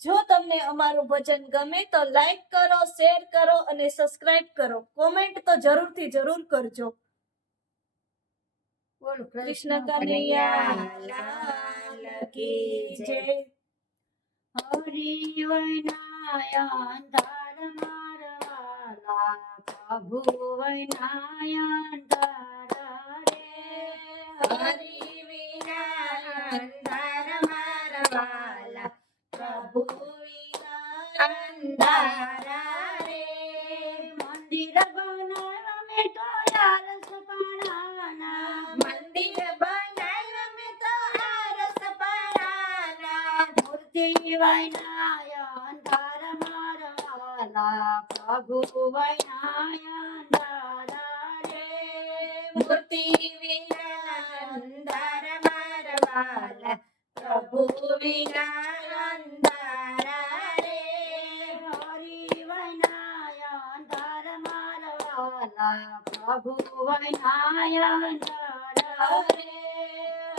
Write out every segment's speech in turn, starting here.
જો તમને અમારું ભજન ગમે તો લાઈક કરો, શેર કરો અને સબસ્ક્રાઇબ કરો. કોમેન્ટ તો જરૂર કરજો. બોલો કૃષ્ણ કનૈયા લાલ કી જય. હરિ વૈનાય અંધાર મારવાલા, પ્રભુ વૈનાય અંધાર રે. હરિ વિના અંધાર મારવાલા, પ્રભુ વિના અંધારા રે. મંદિર બનાવ્યા મેં તો આરસ પાણાના, મંદિર બનાવ્યા મેં તો આરસ પાણાના. મૂર્તિ વૈનાય અંધાર મારવાલા, પ્રભુ વૈનાય અંધાર રે. મૂર્તિ વિના અંધાર મારવાલા, પ્રભુ વિના અંધારા રે. હરિ વૈનાય અંધાર મારવાલા, પ્રભુ વૈનાય અંધાર રે.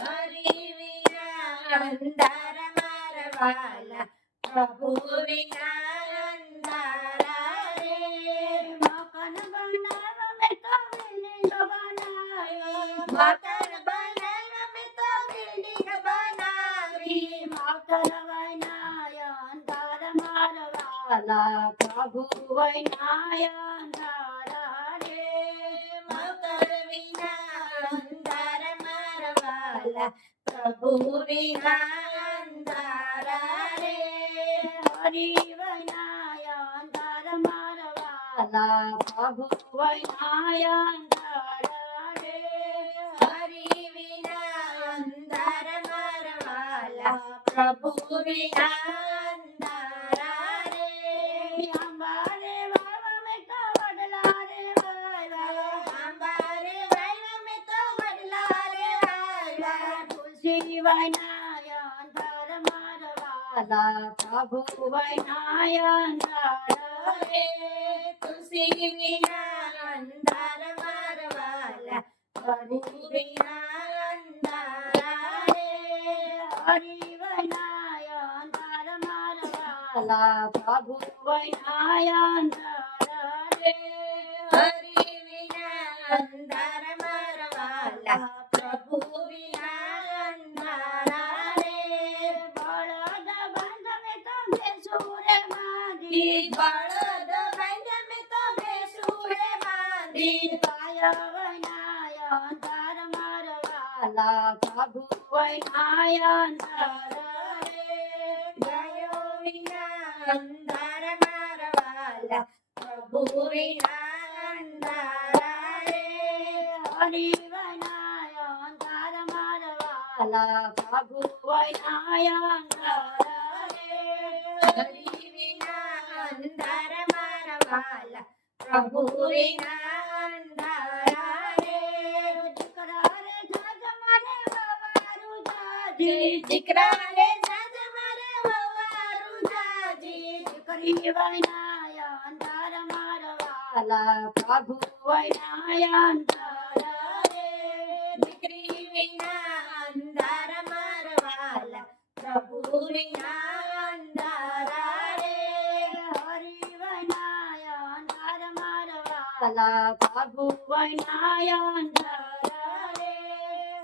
હરિ વિના અંધાર મારવાલા, પ્રભુ વિના અંધારા રે. મકાન બનાવ્યા મેં તો બિલ્ડિંગ બનાવી, મકાન બનાવ્યા મેં તો બિલ્ડિંગ બનાવી. માતર વૈનાય અંધાર મારવાલા, પ્રભુ વૈનાય અંધાર રે. માતર વિના અંધાર મારવાલા, પ્રભુ વિના અંધારા રે. હરિ વૈનાય અંધાર મારવાલા, પ્રભુ વૈનાય અંધાર રે. હરિ વિના અંધાર મારવાલા, પ્રભુ વિના અંધારા રે. અંબારે વાવા મેં તો વડલા રે વાવા, આંબા રે વાયવા મેં તો વડલા રે વાયવા. તુલસી વૈનાય અંધાર મારવાલા, પ્રભુ વૈનાય અંધાર રે. તુલસી વિના અંધાર મારવાલા, પ્રભુ વિના અંધારા રે. હરિ વૈનાય અંધાર મારવાલા, પ્રભુ વૈનાય અંધાર રે. હરિ વિના અંધાર મારવાલા, પ્રભુ વિના અંધારા રે. બળદ બાંધ મેં તો ભેંસુરે બાંધી, બળદ બાંધ્યા મેં તો ભેંસુરે બાંધી. ગાય વૈનાય અંધાર મારવાલા, પ્રભુ વૈનાય અંધાર રે. ગાયો વિના અંધાર મારવાલા, પ્રભુ વિના અંધારા રે. હરિ વૈનાય અંધાર મારવાલા, પ્રભુ વૈનાય અંધાર રે. હરિ વિના અંધાર મારવાલા, પ્રભુ વિના અંધારા રે. દીકરા રે જાજ મને વવારું જાજી, દીકરા રે જાજ મારે વવારું જાજી. દીકરી વૈનાય અંધાર મારવાલા, પ્રભુ વૈનાય અંધાર રે. દીકરી વિના અંધાર મારવાલા, પ્રભુ વિના અંધારા રે. હરિ વૈનાય અંધાર મારવાલા, પ્રભુ વૈનાય અંધાર રે.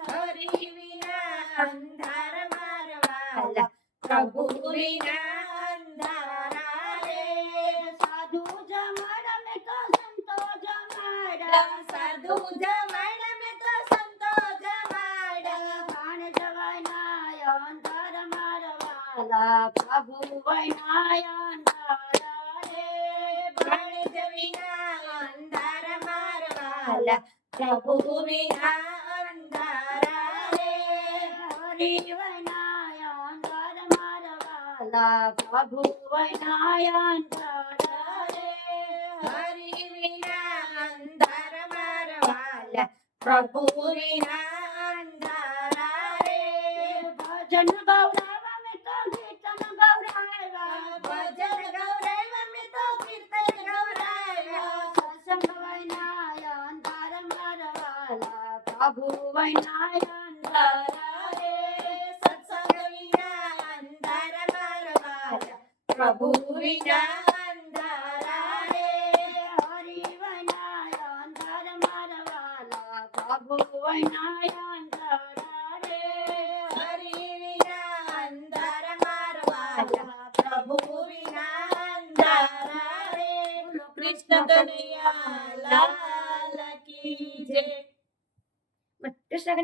હરિ વિના અંધાર મારવાલા, પ્રભુ વિના અંધારા રે. સાધુ જમાડ મેં તો સંતો જમાડ, સાધુ જમાડ મેં તો સંતો જમાડ. ભાણ જવાનાય અંધાર મારવાલા, પ્રભુ વૈનાય અંધાર રે. ભાણેજ વિના અંધાર મારવાલા, પ્રભુ વિના અંધારા રે. હરિ વૈનાય અંધાર મારવાલા, પ્રભુ વૈનાય અંધાર રે. હરિ વિના અંધાર મારવાલા, પ્રભુ વિના અંધારા રે. ભજન ગૌરાવા મેં તો કીર્તન ગૌરાવા, ભજન ગૌરાવ્યા મેં તો કીર્તન ગૌરાવ્યા. સત્સંગ વૈનાય અંધાર મારવાલા, પ્રભુ વૈનાય અંધાર રે. સત્સંગ વિના અંધાર મારવાલા, પ્રભુ વિના અંધારા રે. હરિ વિના અંધાર મારા વાલા, પ્રભુ વિના અંધારા રે. હરિ વિના અંધારા મારવાલા, પ્રભુ વિના અંધારા રે. કૃષ્ણ કનૈયા લાલ કી જય. કૃષ્ણ